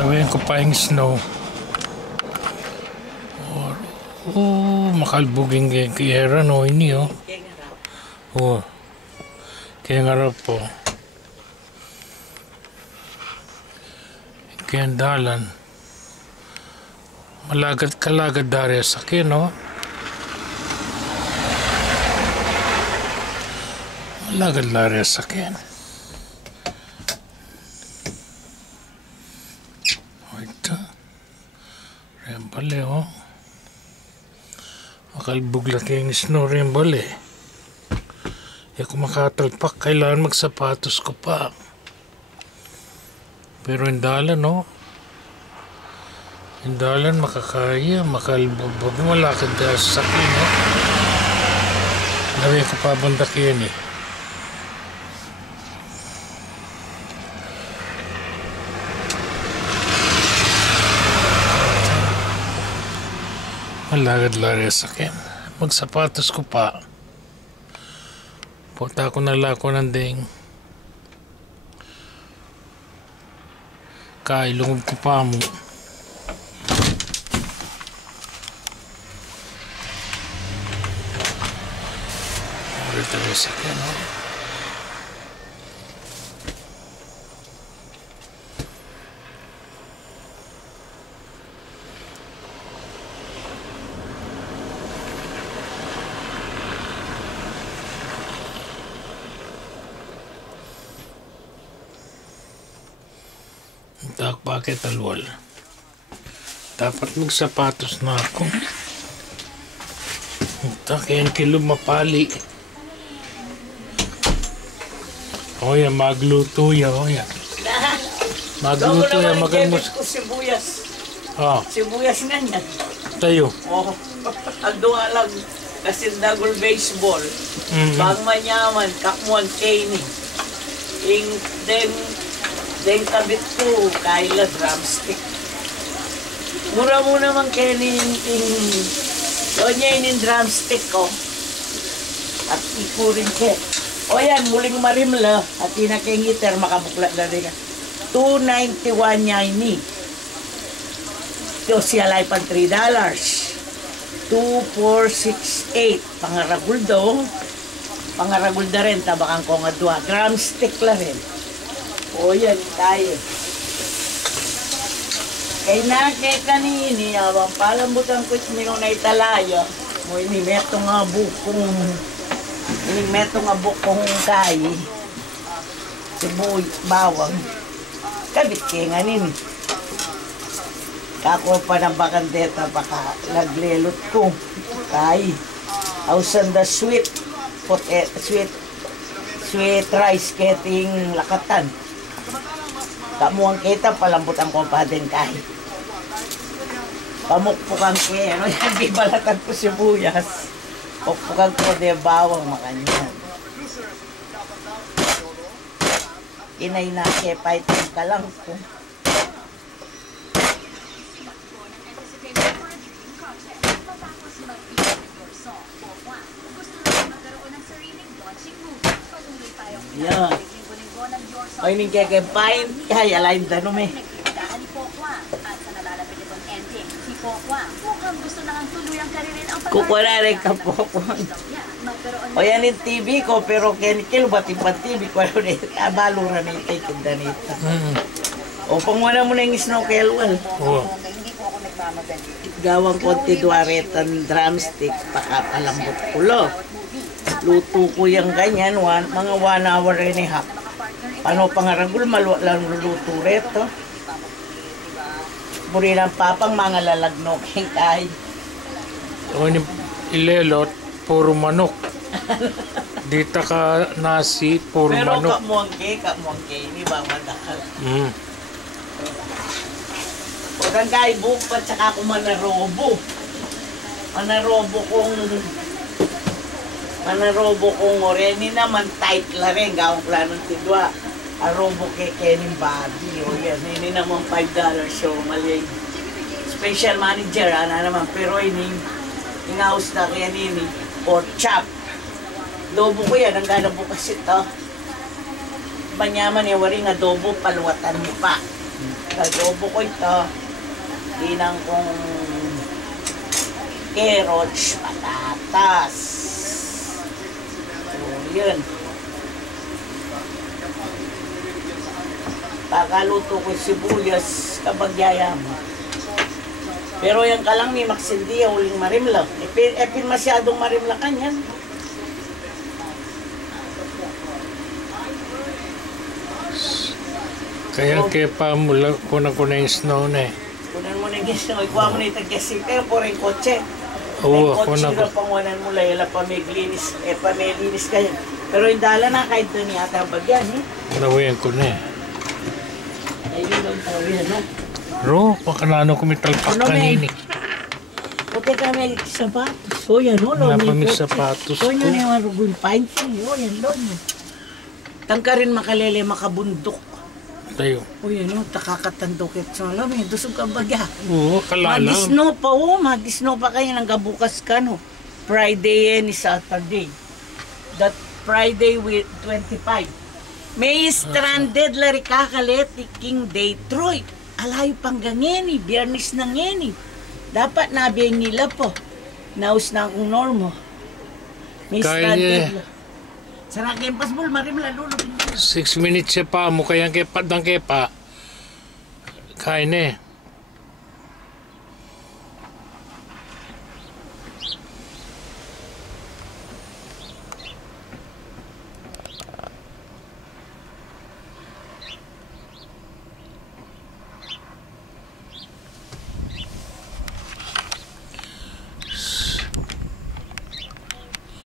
Gawin ko pa yung snow. Makalbuging kaya no ini oh. Kaya ngarap po. Kaya dalan. Kalagad dari sakit no. Malagad dari sakit. Ito. Rembale oh. Makalbuglat yung snow rembale. Kung makatalpak, kailangan magsapatos ko pa. Pero indalan, no? Indalan, makakaya, makalbubog. Malakad dahil sa sakin, no? Nawin ko pa bandak yan, eh. Malakad-lari sa sakin. Magsapatos ko pa. Punta ko na lako ng ding. Kailungog ko pa mo. Rito rin sa kano. Bakit alwal? Dapat magsapatos na ako. Kaya kilo mapali. O yan, magluto yan. O yan. Magluto yan, magalmos. Sibuyas. Oh. Sibuyas nga yan. Tayo. Oo. Agduha lang. Kasi dagol baseball. Bang manyaman, kakmuan kaini. Then kabit ko, kaila drumstick. Mura mo naman kayo doon niya yung drumstick ko. At ipurin ka. O yan, muling marimla. At inakingiter, makabukla na rin ka. 291 niya ini. Ito siya lang pan $3. 2,468. Pangaraguldo. Pangaragulda rin, tabakan ko nga dua. Drumstick la rin. O yan, tayo. Kay nake kanini, abang palambutan ko nung naitalaya. Mo ini meto nga bukong, ini meto nga bukong kay. Sibuy, bawang. Kabit kaya nga nini. Kako pa ng bakandeta, baka naglelot ko. Kay, hausan da sweet rice keting lakatan. Kamuang kita, palambutan ko pa din kahit. Pamukpukan ko ano yan, di balatan ko sibuyas. Pukpukan ko de bawang makanyan. Inay na kepaitin ka lang ko. Yan. Ay, ning kekepain, kaya lain tanong eh. Kukuha na rin ka po. O yan yung TV ko, pero kenikil, ba't yung TV ko, abalo na na yung tikinda nito. O, pangwala mo na yung snorkel wall. Gawang konti duwaretan drumstick, pakapalambot kulo. Luto ko yung ganyan, mga 1 hour and a half. Paano pangaragul, maluwa lang luluto reto. Buri ng papang mga lalagnok hingkay. O ilelot, puro manok. Dita ka nasi, puro pero manok. Pero kamuangke, hindi ba madakal? O kagay bupat, saka ako manarobo. Manarobo kong oreni naman tight la rin, gawang planong tidwa. Arobo kay Kenin Bobby. O yan, hindi naman $5 show, mali. Special manager, ana naman. Pero ini, in-house na kaya nini, pork chop. Adobo ko yan, ang gana bukas ito. Banyaman eh, waring adobo, paluwatan mo pa. Adobo ko ito. Dinang kong carrots, patatas. So, yun. Pakaluto ko sibuyas kapag yayama. Pero yan ka lang ni Maxindia, uling marimlak. Epin masyadong marimlakan yan. Kaya kepa mula kuna ko na yung snow na eh. Kunan mo na yung gisno, ikuha mo na itang kasi pero po rin kotse. Oo, May ako kotse na na pangunan mo lang, yala pa may glinis, pa may linis kayo. Pero yung dala na kahit doon yata bagyan, eh. Nawayan ko na eh. Ayun lang tao yan, no? Ro, pakanano ko may talpak Ano, kanini. Puti ka may sapatos. O yan, no? Wala pa may sapatos O ko. yan yung marugul pint. O yan, doon. Tangka rin makalele, makabundok. Tayo. O yan, no? Takakatandokit. So, alam mo, dusog ka bagya. Oo, kalalang. Mag-snow pa, oh. Mag-snow pa kayo nang gabukas ka, no? Friday and Saturday. That Friday with 25. May stranded lari kakalit King Detroit. Alayo pang gangeni, biyernes na ngeni. Dapat nabiyay nila po. Naus na akong normo. May Kaya stranded. Sarang kempas bol, marimla lulo. 6 minutes siya pa mo kaya kepa dang kepa. Kain eh.